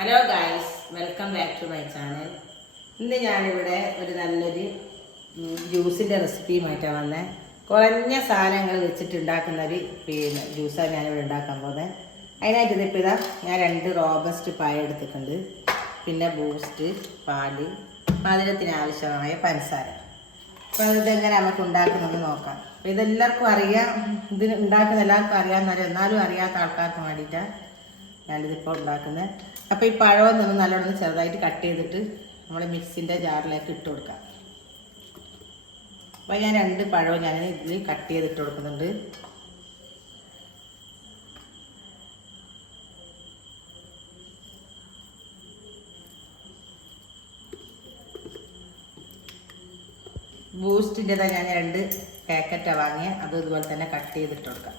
Hello guys, welcome back to my channel. ഇന്ന് ഞാനിവിടെ ഒരു നല്ലൊരു ജ്യൂസിൻ്റെ റെസിപ്പിയുമായിട്ടാണ് വന്നത്. കുറഞ്ഞ സാധനങ്ങൾ വെച്ചിട്ട് ഉണ്ടാക്കുന്നൊരു ജ്യൂസാണ് ഞാനിവിടെ ഉണ്ടാക്കാൻ പോകുന്നത്. അതിനായിട്ട് ഇതിപ്പോൾ ഞാൻ 2 റോബസ്റ്റ് പായ എടുത്തിട്ടുണ്ട്. പിന്നെ ബൂസ്റ്റ്, പാല്, മധുരത്തിന് ആവശ്യമായ പഞ്ചസാര. അപ്പോൾ ഇതെങ്ങനെ നമുക്ക് ഉണ്ടാക്കുന്നത് നോക്കാം. അപ്പോൾ ഇതെല്ലാവർക്കും അറിയാം, ഇത് ഉണ്ടാക്കുന്ന എല്ലാവർക്കും അറിയാമെന്നറിയാം, എന്നാലും അറിയാത്ത ആൾക്കാർക്ക് വേണ്ടിയിട്ടാണ് ഞാനിതിപ്പോൾ ഉണ്ടാക്കുന്നത്. അപ്പോൾ ഈ പഴം നിന്ന് നല്ലോണം ചെറുതായിട്ട് കട്ട് ചെയ്തിട്ട് നമ്മൾ മിക്സിൻ്റെ ജാറിലേക്ക് ഇട്ട് കൊടുക്കാം. അപ്പോൾ ഞാൻ 2 പഴവും ഞാൻ ഇതിൽ കട്ട് ചെയ്തിട്ട് കൊടുക്കുന്നുണ്ട്. ബൂസ്റ്റിൻ്റെതാണ് ഞാൻ 2 പാക്കറ്റാണ് വാങ്ങിയത്. അതും ഇതുപോലെ തന്നെ കട്ട് ചെയ്തിട്ട് കൊടുക്കാം.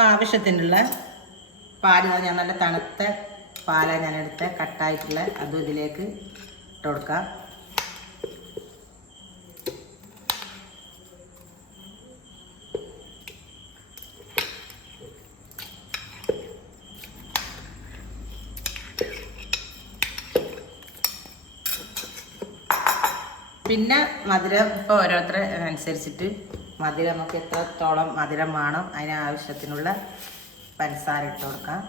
അപ്പോൾ ആവശ്യത്തിനുള്ള പാല് ഞാൻ നല്ല തണുത്ത പാലാണ് ഞാൻ എടുത്ത് കട്ടായിട്ടുള്ള അതും ഇതിലേക്ക് ഇട്ട് കൊടുക്കാം. പിന്നെ മധുരം ഇപ്പോൾ ഓരോരുത്തരെ അനുസരിച്ചിട്ട് മധുരം നമുക്ക് എത്രത്തോളം മധുരം വേണം അതിനാവശ്യത്തിനുള്ള പഞ്ചസാര ഇട്ട് കൊടുക്കാം.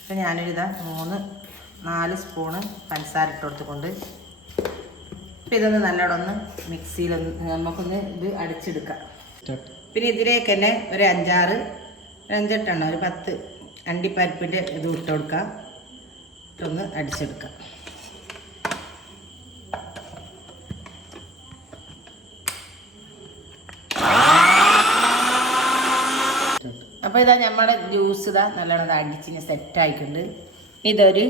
ഇപ്പം ഞാനൊരിതാ 3-4 സ്പൂണ് പഞ്ചസാര ഇട്ട് കൊടുത്തുകൊണ്ട് ഇപ്പം ഇതൊന്ന് നല്ലോണം മിക്സിയിലൊന്ന് നമുക്കൊന്ന് ഇത് അടിച്ചെടുക്കാം. പിന്നെ ഇതിലേക്ക് തന്നെ ഒരു 5-8 ഒരു 10 അണ്ടിപ്പരിപ്പിൻ്റെ ഇത് ഇട്ട് കൊടുക്കാം. ഇട്ടൊന്ന് അടിച്ചെടുക്കാം. അപ്പോൾ ഇതാ നമ്മുടെ ജ്യൂസ് നല്ലോണം അടിച്ച് സെറ്റായിട്ടുണ്ട്. ഇതൊരു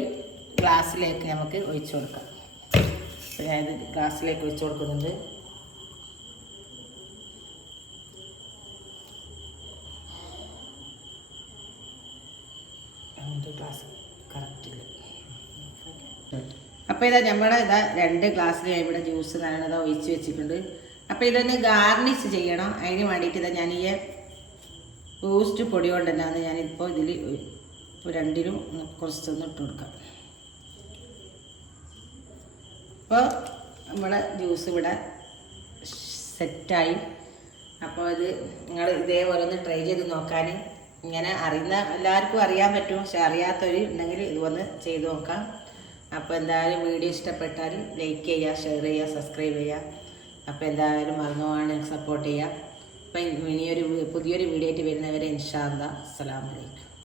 ഗ്ലാസ്സിലേക്ക് നമുക്ക് ഒഴിച്ചു കൊടുക്കാം. അപ്പോൾ ഞാനിത് ഗ്ലാസ്സിലേക്ക് ഒഴിച്ചു കൊടുക്കുന്നുണ്ട്. ഗ്ലാസ് കറക്റ്റില്ല. അപ്പോൾ ഇതാ നമ്മുടെ 2 ഗ്ലാസ്സിൽ ഇവിടെ ജ്യൂസ് നല്ലോണം ഒഴിച്ച് വെച്ചിട്ടുണ്ട്. അപ്പോൾ ഇതൊന്ന് ഗാർണിഷ് ചെയ്യണം. അതിന് വേണ്ടിയിട്ട് ഞാൻ ഈ ബൂസ്റ്റ് പൊടി കൊണ്ട് തന്നെയാണ് ഞാനിപ്പോൾ ഇതിൽ 2ലും കുറച്ചൊന്ന് ഇട്ട് കൊടുക്കാം. അപ്പോൾ നമ്മുടെ ജ്യൂസ് ഇവിടെ സെറ്റായി. അപ്പോൾ ഇത് നിങ്ങൾ ഇതേപോലെ ഒന്ന് ട്രൈ ചെയ്ത് നോക്കാൻ. ഇങ്ങനെ അറിയുന്ന എല്ലാവർക്കും അറിയാൻ പറ്റും, പക്ഷെ അറിയാത്തവർ ഉണ്ടെങ്കിൽ ഇതൊന്ന് ചെയ്ത് നോക്കാം. അപ്പോൾ എന്തായാലും വീഡിയോ ഇഷ്ടപ്പെട്ടാൽ ലൈക്ക് ചെയ്യുക, ഷെയർ ചെയ്യുക, സബ്സ്ക്രൈബ് ചെയ്യുക. അപ്പോൾ എന്തായാലും മറന്നുപോകാൻ സപ്പോർട്ട് ചെയ്യുക. അപ്പം ഇനിയൊരു പുതിയൊരു വീഡിയോ ആയിട്ട് വരുന്നവരെ ഇൻഷാ അല്ലാഹ്. അസ്സലാമു അലൈക്കും.